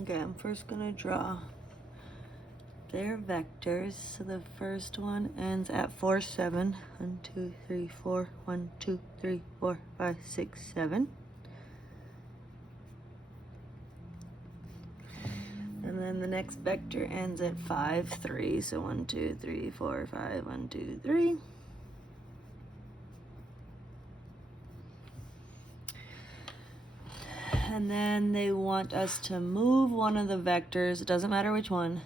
Okay, I'm first gonna draw their vectors. So the first one ends at 4, 7. 1, 2, 3, 4. 1, 2, 3, 4, 5, 6, 7. And then the next vector ends at 5, 3. So 1, 2, 3, 4, 5. 1, 2, 3. And then they want us to move one of the vectors, it doesn't matter which one,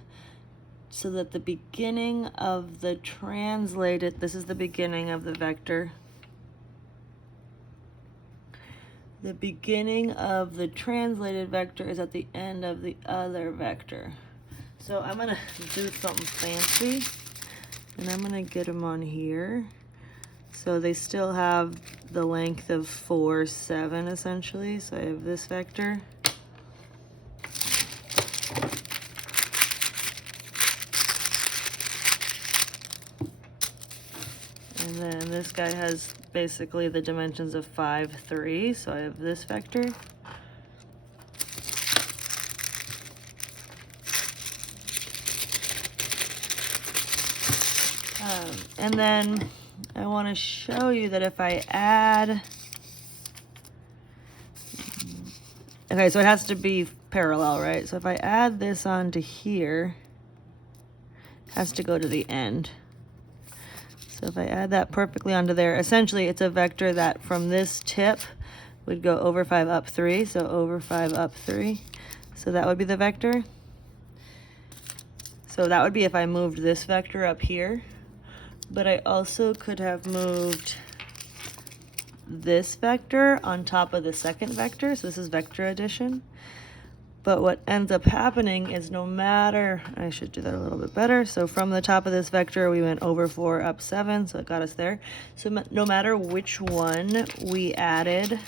so that the beginning of the translated, this is the beginning of the vector. The beginning of the translated vector is at the end of the other vector. So I'm gonna do something fancy, and I'm gonna get them on here. So they still have the length of 4, 7 essentially. So I have this vector. And then this guy has basically the dimensions of 5, 3. So I have this vector. And then I want to show you that if I add, okay, so it has to be parallel, right? So if I add this onto here, it has to go to the end. So if I add that perfectly onto there, essentially it's a vector that from this tip would go over 5 up 3, so over 5 up 3. So that would be the vector. So that would be if I moved this vector up here. But I also could have moved this vector on top of the second vector. So this is vector addition. But what ends up happening is no matter, I should do that a little bit better. So from the top of this vector, we went over 4, up 7, so it got us there. So no matter which one we added,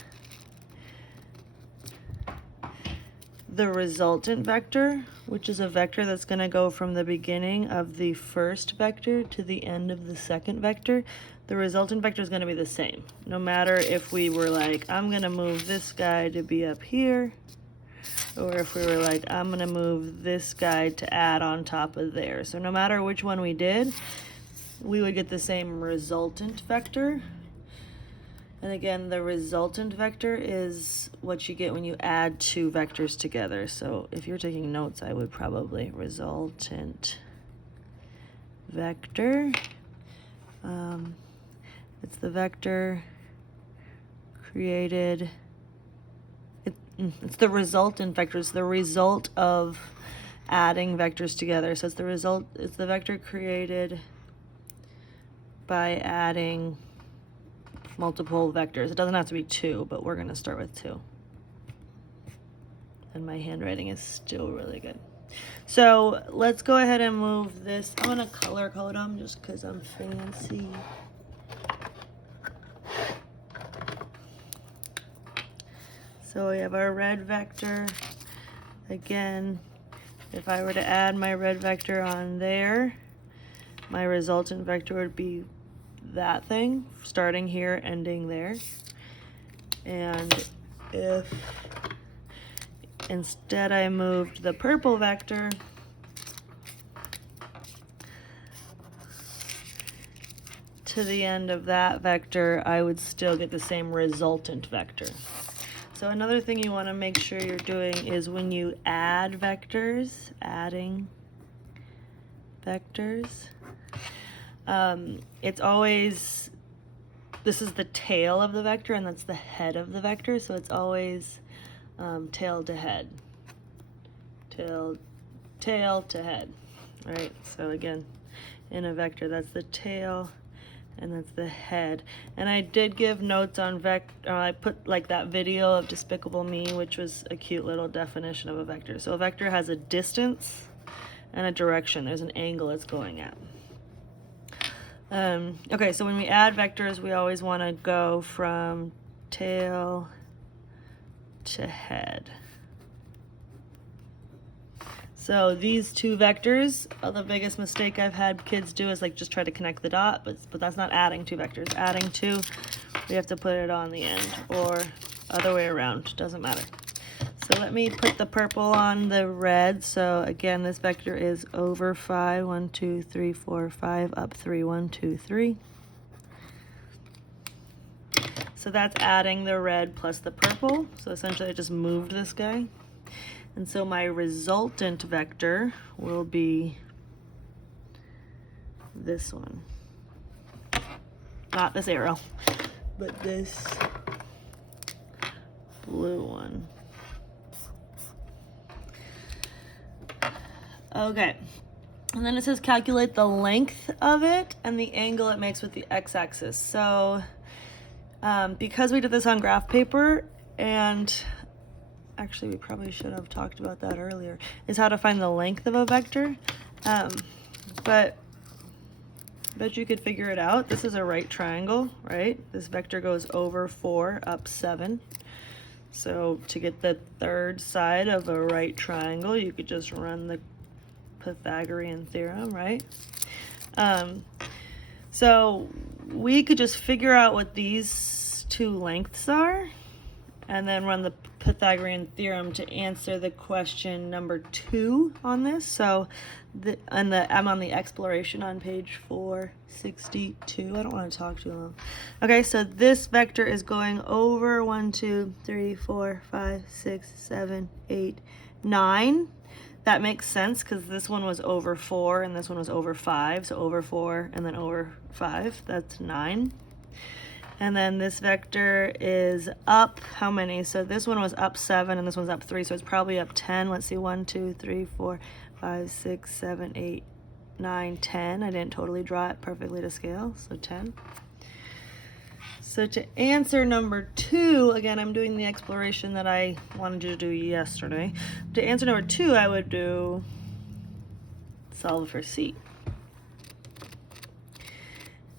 the resultant vector, which is a vector that's going to go from the beginning of the first vector to the end of the second vector, the resultant vector is going to be the same. No matter if we were like, I'm going to move this guy to be up here, or if we were like, I'm going to move this guy to add on top of there. So no matter which one we did, we would get the same resultant vector. And again, the resultant vector is what you get when you add two vectors together. So if you're taking notes, I would probably resultant vector. It's the vector created. It's the resultant vector. It's the result of adding vectors together. So it's the result. It's the vector created by adding multiple vectors. It doesn't have to be 2, but we're going to start with 2. And my handwriting is still really good. So let's go ahead and move this. I'm going to color code them just because I'm fancy. So we have our red vector. Again, if I were to add my red vector on there, my resultant vector would be that thing, starting here, ending there. And if instead I moved the purple vector to the end of that vector, I would still get the same resultant vector. So another thing you want to make sure you're doing is when you add vectors, adding vectors, it's always, this is the tail of the vector and that's the head of the vector, so it's always tail to head, tail to head, right? So again, in a vector, that's the tail and that's the head. And I did give notes on vector, I put like that video of Despicable Me, which was a cute little definition of a vector. So a vector has a distance and a direction. There's an angle it's going at. Okay, so when we add vectors, we always want to go from tail to head. So these two vectors, the biggest mistake I've had kids do is like just try to connect the dot, but that's not adding two vectors. Adding two, we have to put it on the end, or other way around, doesn't matter. So let me put the purple on the red. So again, this vector is over 5, 1, 2, 3, 4, 5, up 3, 1, 2, 3. So that's adding the red plus the purple. So essentially I just moved this guy. And so my resultant vector will be this one. Not this arrow, but this blue one. Okay, and then it says calculate the length of it and the angle it makes with the x-axis. So because we did this on graph paper, and actually we probably should have talked about that earlier, is how to find the length of a vector. But I bet you could figure it out. This is a right triangle, right? This vector goes over 4, up 7. So to get the third side of a right triangle, you could just run the Pythagorean theorem, right? So we could just figure out what these two lengths are and then run the Pythagorean theorem to answer the question number 2 on this. So I'm on the exploration on page 462. I don't want to talk too long. Okay, so this vector is going over 1, 2, 3, 4, 5, 6, 7, 8, 9. That makes sense because this one was over 4 and this one was over 5. So over 4 and then over 5, that's 9. And then this vector is up how many? So this one was up 7 and this one's up 3, so it's probably up 10. Let's see, 1, 2, 3, 4, 5, 6, 7, 8, 9, 10. I didn't totally draw it perfectly to scale, so 10. So to answer number 2, again, I'm doing the exploration that I wanted you to do yesterday. To answer number 2, I would do solve for C.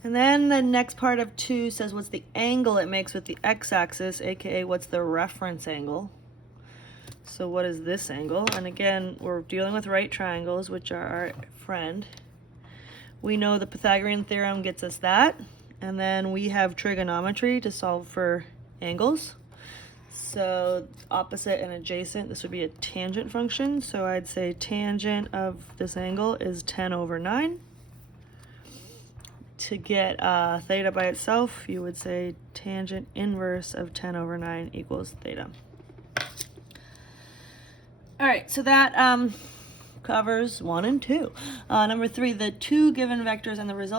And then the next part of 2 says what's the angle it makes with the x-axis, aka what's the reference angle. So what is this angle? And again, we're dealing with right triangles, which are our friend. We know the Pythagorean theorem gets us that. And then we have trigonometry to solve for angles. So opposite and adjacent, this would be a tangent function. So I'd say tangent of this angle is 10 over 9. To get theta by itself, you would say tangent inverse of 10 over 9 equals theta. All right, so that covers 1 and 2. Number 3, the two given vectors and the result